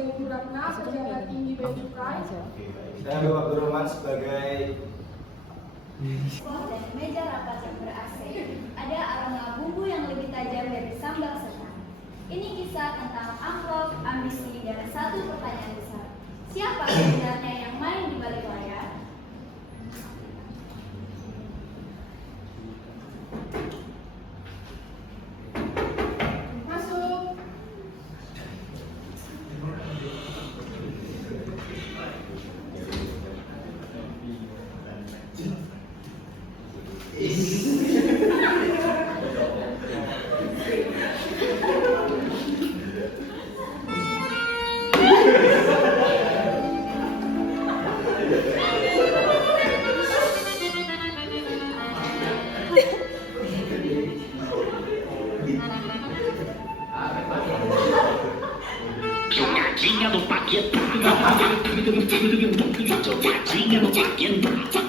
sebagai Bu Ratna, pejabat tinggi Bea Cukai. Saya Bapak Abdurrahman sebagai dan meja rapat yang ber-AC. Ada aroma bumbu yang lebih tajam dari sambal setan. Ini kisah tentang amplop, ambisi, dan satu pertanyaan besar. Siapa sebenarnya yang main di balik layar? Masuk. Jogadinha do Paquetá. Jogadinha do Paquetá.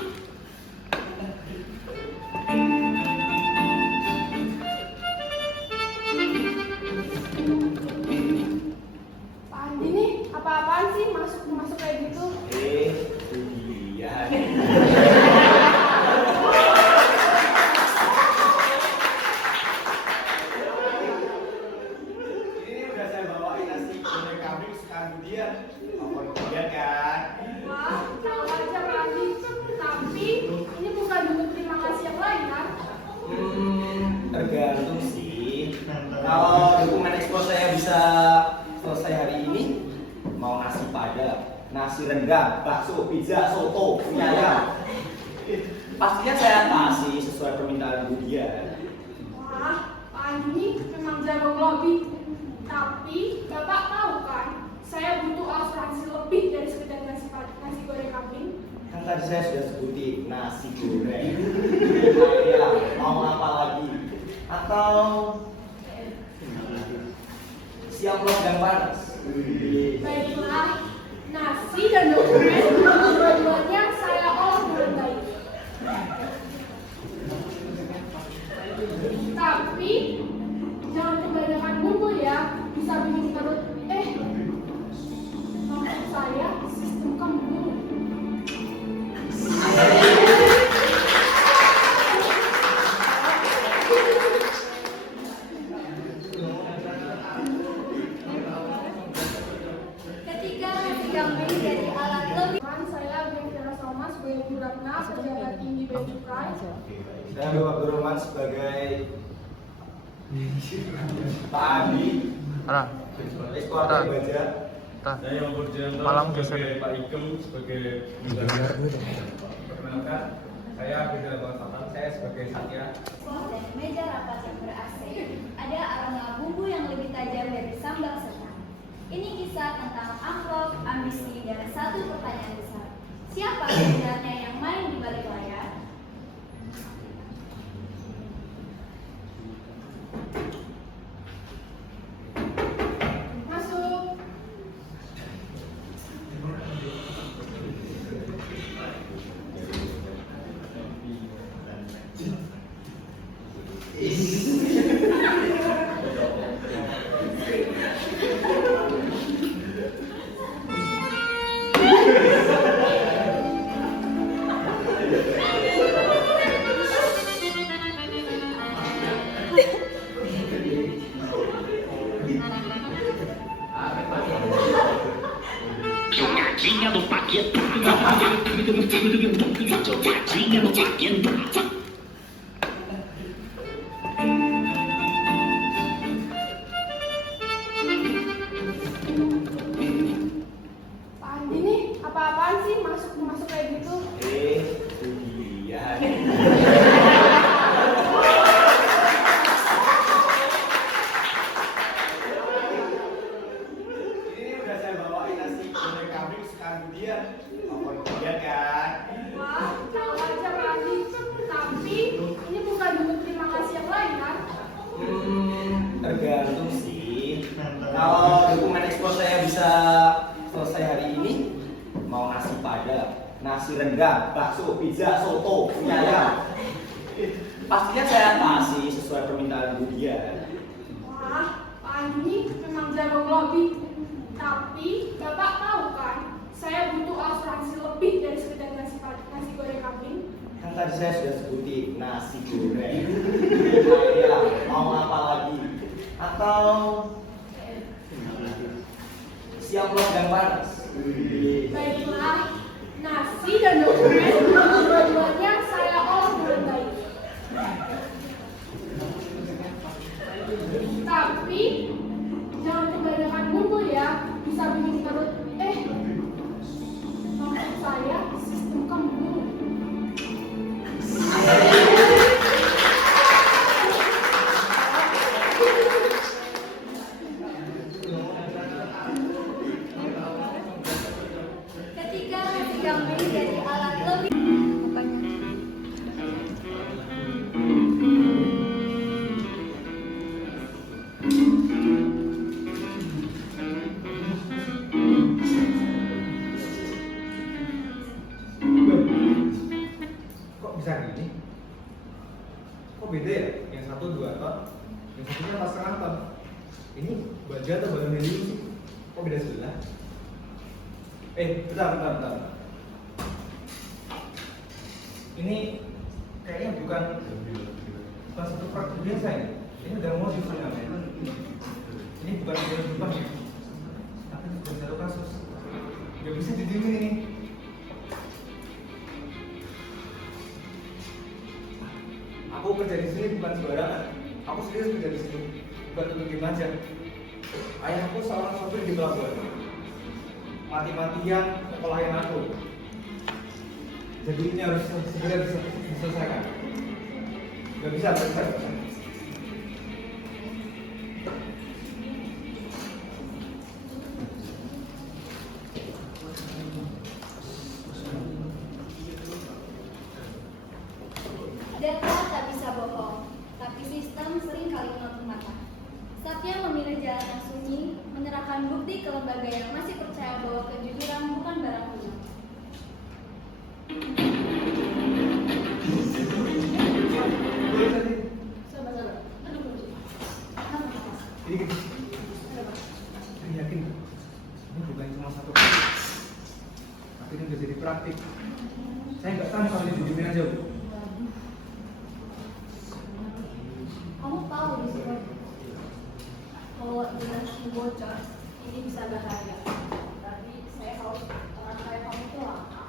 Pak Andi nih, apa-apaan sih masuk kayak gitu? Iya. Ini udah saya bawain nasi goreng kambing sekarang dia. Kemudian kan? Wah, tahu aja Pak Andi. Tapi ini bukan bentuk terima kasih yang lain kan? Tergantung sih. Kalau dokumen ekspor saya bisa selesai hari ini, mau nasi padang, nasi rendang, bakso, pizza, soto, mie ayam. Pastinya saya kasih sesuai permintaan Bu Dian. Wah, Pak Andi memang jago lobby. Tapi Bapak tahu kan, saya butuh asuransi lebih dari sekedar nasi goreng kambing. Kan tadi saya sudah sebutin nasi goreng. Ya, mau apa lagi? Atau siap dan panas? Baiklah, nasi dan dokumen dua-duanya saya olah dengan baik. Tapi jangan kebanyakan bumbu ya, bisa bikin perut. Maksud saya sistem kamu. Ketika nasi kambing jadi alat lebih Saya Vera Salma sebagai Bu Ratna, pejabat tinggi Bea Cukai. Saya Bapak Abdurrahman sebagai Pak Andi, Arah, ekspor dari baja. Saya yang berjenderal Malam sebagai geser. Pak Ikem sebagai perkenalkan, saya Beda Bangsapan, saya sebagai Satya. dan meja rapat yang ber-AC. Ada aroma bumbu yang lebih tajam dari sambal setan. Ini kisah tentang amplop, ambisi, dan satu pertanyaan besar. Siapa sebenarnya yang main di balik layar? Masuk. Jogadinha do Paquetá. Jogadinha do Paquetá. Pak Andi nih, apa-apaan sih masuk kayak gitu? Iya. Ini udah saya bawain nasi goreng kambing sekarang dia. Kemudian kan? Wah, tahu aja Pak Andi. Tapi ini bukan bentuk terima kasih yang lain kan? Tergantung sih. Kalau dokumen ekspor saya bisa selesai hari ini, mau nasi padang, nasi rendang, bakso, pizza, soto, mie ayam. Pastinya saya kasih sesuai permintaan Bu Dian. Wah, Pak Andi memang jago lobby. Tapi tadi saya sudah sebutin nasi goreng. Nah, ya, mau apa lagi? Atau siap logang panas? Baiklah, nasi dan dokumen dua-duanya saya olah dengan baik. Tapi jangan kebanyakan bumbu ya, bisa bikin perut. Maksud saya sistem kamu. Ketika nasi kambing jadi alat lebih Kok bisa gini? Kok beda ya? Yang satu 2 ton, yang satunya 4,5 ton. Ini baja atau bahan medium sih? Kok beda sebelah? Bentar. Ini kayaknya bukan satu praktik biasa ini. Ini udah mau namanya. Ini bukan video Jepang ya, tapi bukan satu kasus. Gak bisa didiemin ini. Aku kerja di sini bukan sembarangan. Aku serius kerja di sini, bukan untuk diem aja. Ayahku seorang sopir di pelabuhan. Mati-matian sekolahin aku. Jadi ini harus segera diselesaikan. Gak bisa. data tak bisa bohong, tapi sistem sering kali menutup mata. Satya memilih jalan yang sunyi, menyerahkan bukti ke lembaga yang masih percaya bahwa kejujuran bukan barang punya. Sabar. Aduh, Ini gini. Saya yakin ini bukan cuma satu kali, tapi ini udah jadi praktik. Saya nggak tahu kalau didiemin aja, Bu. Kamu tahu di sini kalau jelas bocor ini bisa bahaya. Tapi saya harus orang kayak kamu itu langka.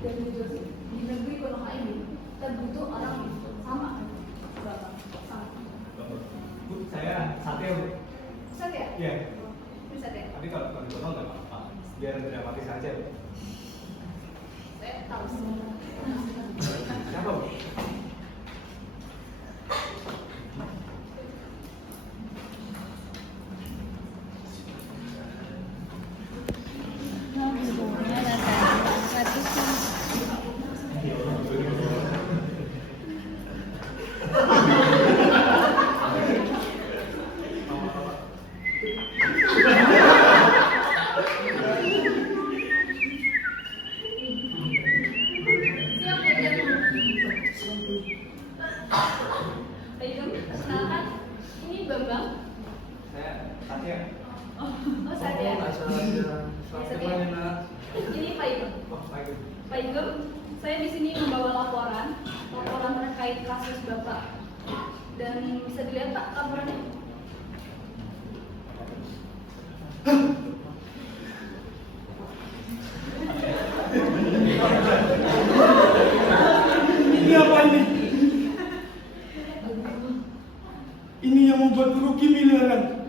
Dan jujur sih, di negeri Konoha ini kita butuh orang sama. Berapa? Sama. Bu, saya Satya, Bu. Satya? Iya. Satya. Tapi kalau dipotong nggak apa-apa, biar dramatis aja, Bu. Saya tahu sih. Siapa, Bu? Siap, Baiklah, perkenalkan, ini Bambang. Saya Satya. Oh, Satya. Satya mana? Ini Pak Igem. Oh, baik. Pak Igem, saya di sini membawa laporan terkait kasus Bapak. Dan bisa dilihat Pak laporannya. Ini apa ini? Ini yang membuat rugi miliaran.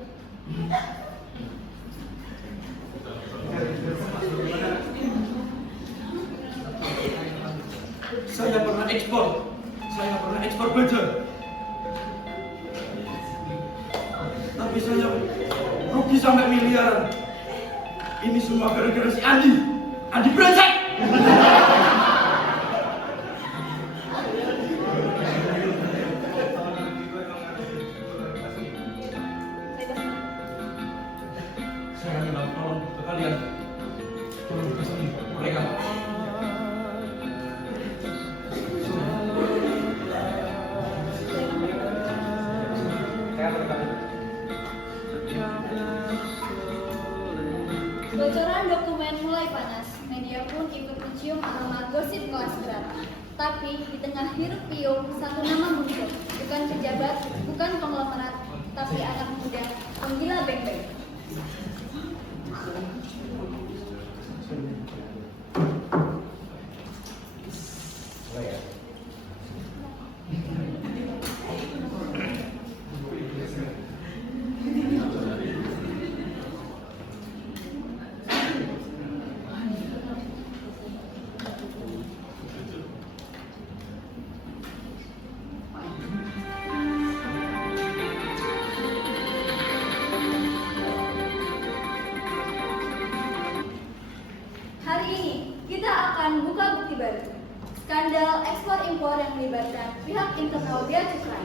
Saya pernah ekspor baja. Tapi saya rugi sampai miliaran. Ini semua gara-gara si Andi brengsek. Saya minta tolong ke kalian. Tolong kasih mereka. Saya berkata. Bocoran dokumen mulai panas. Media dia pun ikut mencium aroma gosip kelas berat. Tapi di tengah hiruk pikuk satu nama muncul, bukan pejabat, bukan konglomerat, tapi anak muda, penggila beng-beng. Hari ini kita akan buka bukti baru. Skandal ekspor impor yang melibatkan pihak internal bea cukai.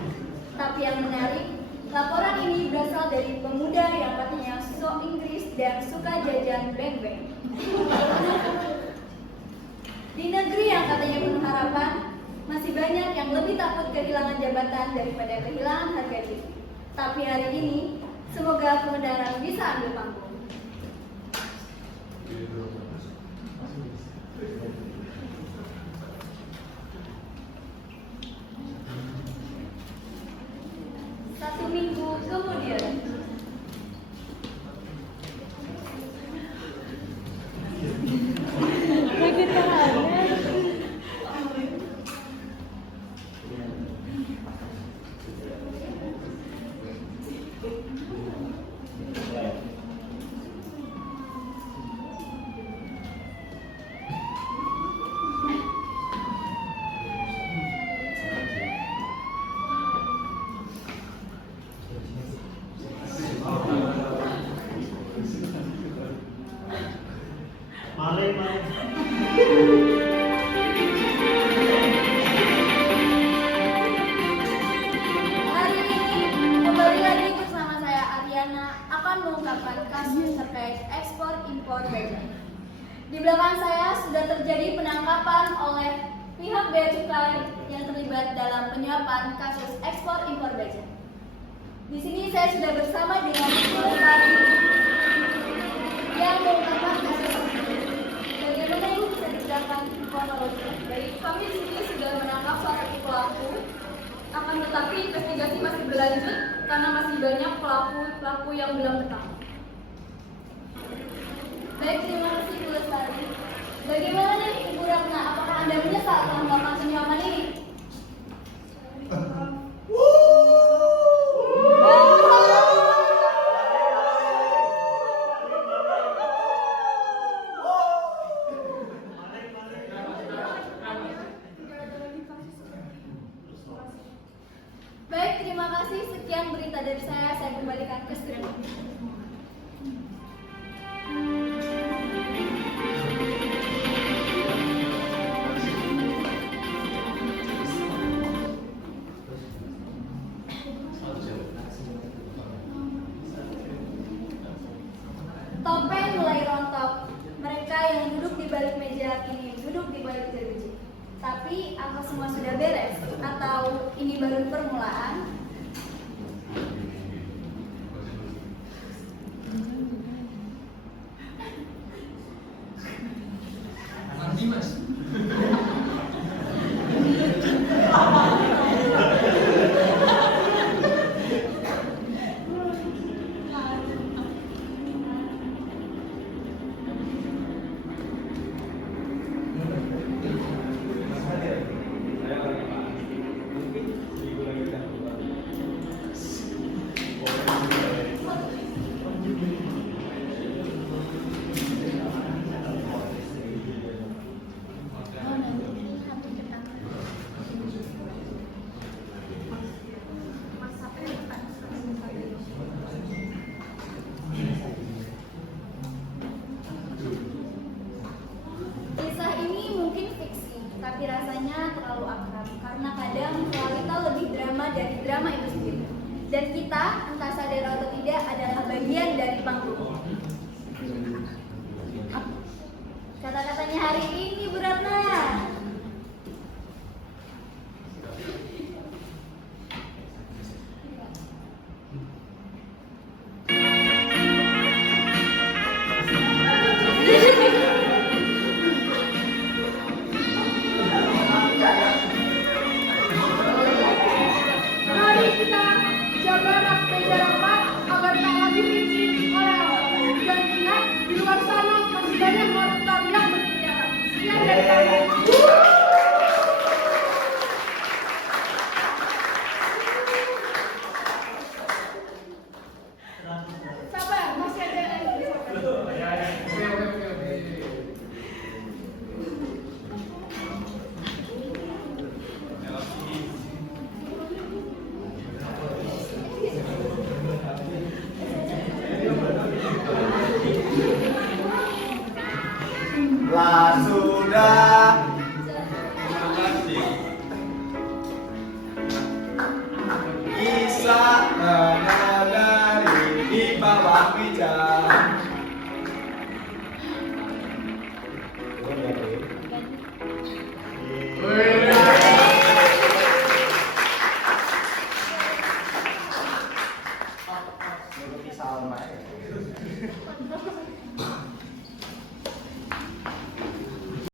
Tapi yang menarik, laporan ini berasal dari pemuda yang katanya sok Inggris dan suka jajan beng-beng. Di negeri yang katanya penuh harapan, masih banyak yang lebih takut kehilangan jabatan daripada kehilangan harga diri. Tapi hari ini, semoga kebenaran bisa ambil panggung. Satu minggu kemudian, hari ini kembali lagi bersama saya Ariana akan mengungkapkan kasus terkait ekspor impor baja. Di belakang saya sudah terjadi penangkapan oleh pihak bea cukai yang terlibat dalam penyuapan kasus ekspor impor baja. Di sini saya sudah bersama dengan Ibu Lestari yang mengungkapkan kasus tersebut. Bagaimana Ibu bisa dijelaskan kronologi? Baik, kami di sini sudah menangkap salah satu pelaku. Akan tetapi investigasi masih berlanjut karena masih banyak pelaku yang belum ketangkap. Baik, terima kasih Bu Lestari. Bagaimana nih Ibu Ratna? Apakah Anda menyesal telah melakukan penyuapan ini? Baik, terima kasih. Sekian berita dari saya kembalikan ke studio. Topeng mulai rontok. Mereka yang duduk di balik meja kini duduk di balik jeruji. Tapi apa semua sudah beres? Atau ini baru permulaan? Nanti mas. Kisah ini mungkin fiksi, tapi rasanya terlalu akrab karena kadang realita lebih drama dari drama itu sendiri. Dan kita, entah sadar atau tidak, adalah bagian dari panggung. Kata-katanya hari ini, Bu Ratna. aja. Nuruti Salma ya.